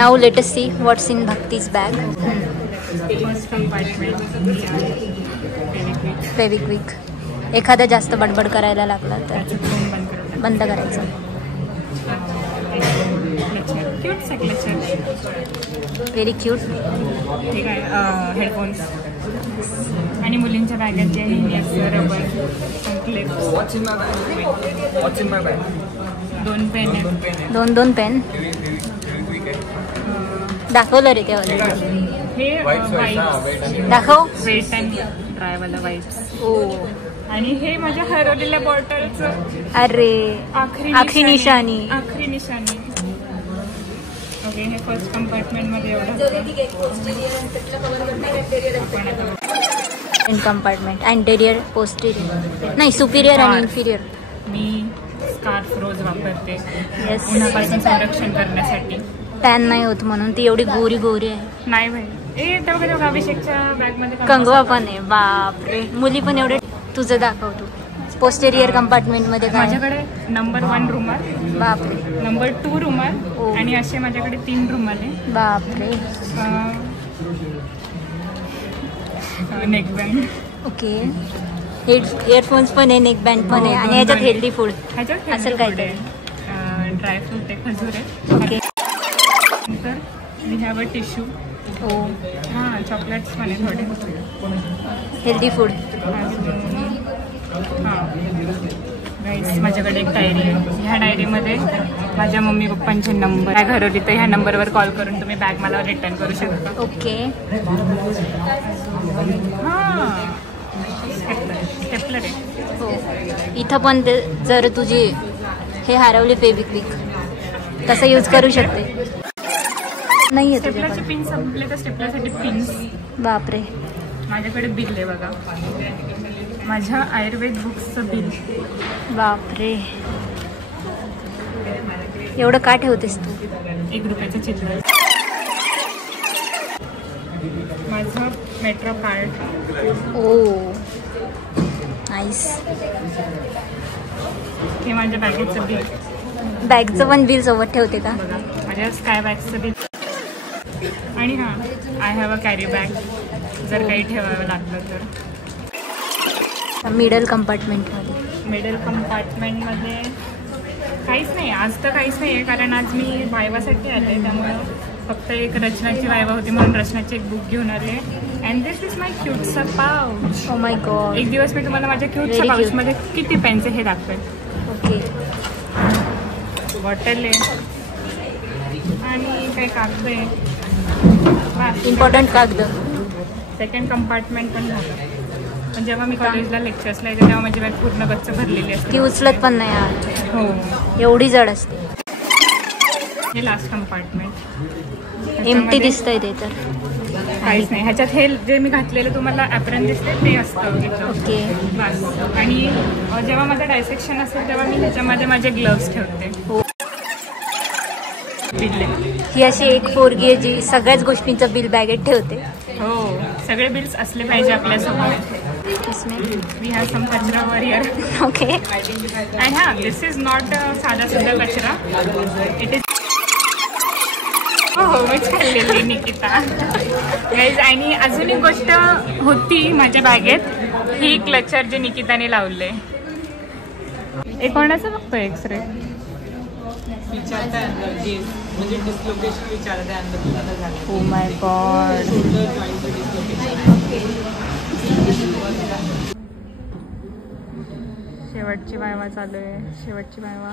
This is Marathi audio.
Now let us see what's in भक्तीज बॅग. फेविक्विक. एखादा जास्त बडबड करायला लागला तर बंद करायचं. Very cute. हेडफोन्स आणि मुलींच्या बॅगेत जे रबर दोन पेन आहेत. दोन पेन दाखवलं रे ते हे दाखव. वेट अँड ड्रायवाला वाईप्स. ओ. आणि हे माझ्या हरवलेल्या बॉटलचं अरे आखरी निशाणी. ओके. हे फर्स्ट कंपार्टमेंट मध्ये एवढं कंपार्टमेंट अँटेरियर पोस्टेरियर नाही सुपिरियर आणि इन्फिरियर. मी स्कार्फ रोज वापरते येस उन्हापासून संरक्षण करण्यासाठी. टॅन नाही होत म्हणून. ती एवढी गोरी आहे. नाही भाई. तेव्हा अभिषेकच्या बॅग मध्ये कंगवा पण आहे. बापरे. मुली पण एवढे. तुझं दाखवतो. पोस्टेरियर कंपार्टमेंट मध्ये माझ्याकडे नंबर 1 रुमाल. बापरे. नंबर 2 रुमाल आणि असे माझ्याकडे 3 रुमाल आहे. बापरे. नेकबँड. ओके. इयरफोन्स पण आहे. नेकबँड पण आहे. आणि ह्याच्यात हेल्दी फूड असेल काय ते. ड्रायफ्रूट आहे. खजूर आहे. ओके. नंतर वी हॅव अ टिश्यू. हो. हां चॉकलेट्स पण आहे थोडे. Healthy food. हां गाईस माझ्याकडे एक डायरी आहे. ह्या डायरीमध्ये माझ्या मम्मी पप्पांचे नंबर आहे. घरवली तर ह्या नंबरवर कॉल करून तुम्ही बॅग मला रिटर्न करू शकता. ओके. हां स्टेपलर आहे. हो. इथं पण जर तुझी हे हरवले फेविक्विक तसं यूज करू शकते. नाही आहे स्टेपलरचे पिन संपले तर स्टेपलरसाठी पिन्स. बापरे. माझ्याकडे बिल आहे बघा. माझ्या आयुर्वेद बुक्सचं बिल. बापरे. एवढं का ठेवतेस तू. 1 रुपयाचं चित्र. माझं मेट्रो कार्ड. ओ नाईस. हे माझ्या बॅगेचं बिल. बॅगचं पण बिल सोबत ठेवते का. माझ्या स्काय बॅगचं बिल. आणि हां I have a carry bag जर काही ठेवावं लागलं तर. मिडल कंपार्टमेंटमध्ये. मिडल कंपार्टमेंटमध्ये काहीच नाही. आज तर काहीच नाही आहे कारण आज मी वायवासाठी आले. त्यामुळं फक्त एक रचनाची वायवा होती म्हणून रचनाची एक बुक घेऊन आले. अँड दिस इज माय क्यूटचा पाऊच. Oh my god. एक दिवस मी तुम्हाला माझ्या क्यूटच्या पाऊचमध्ये किती पेन्स हे दाखवेल. ओके. बॉटल आहे आणि काही कागद आहे. इम्पॉर्टंट कागद. सेकंड कंपार्टमेंट पण झालं. पण जेव्हा मी कॉलेजला लेक्चर्सला येते तेव्हा माझी बॅग पूर्ण गच्च भरलेली असते. ती उचलत पण नाही यार. हो एवढी जड असते. हे लास्ट कंपार्टमेंट. एम्प्टी दिसतंय ते तर काहीच नाही. ह्याच्यात हे जे मी घातलेलं तुम्हाला ॲप्रन दिसते ते असतं. ओके. बस. आणि जेव्हा माझं डायसेक्शन असेल तेव्हा मी ह्याच्यामध्ये माझे ग्लव्स ठेवते. हो. बिल. ही अशी एक पोरगी आहे जी सगळ्याच गोष्टींचं बिल बॅगेत ठेवते. हो सगळे बिल्स असले पाहिजे आपल्यासोबत. वी हॅव सम कचरा वॉरियर. ओके. आणि हां दिस इज नॉट साधा सुद्धा कचरा. It is. हो मीच खाल्लेली निकिता गाईज. आणि अजून एक गोष्ट होती माझ्या बॅगेत. ही क्लचर जे निकिताने लावले. हे कोणाचं बघतोय एक्सरे. O my God. शेवटची वायवा चालू आहे. शेवटची वायवा.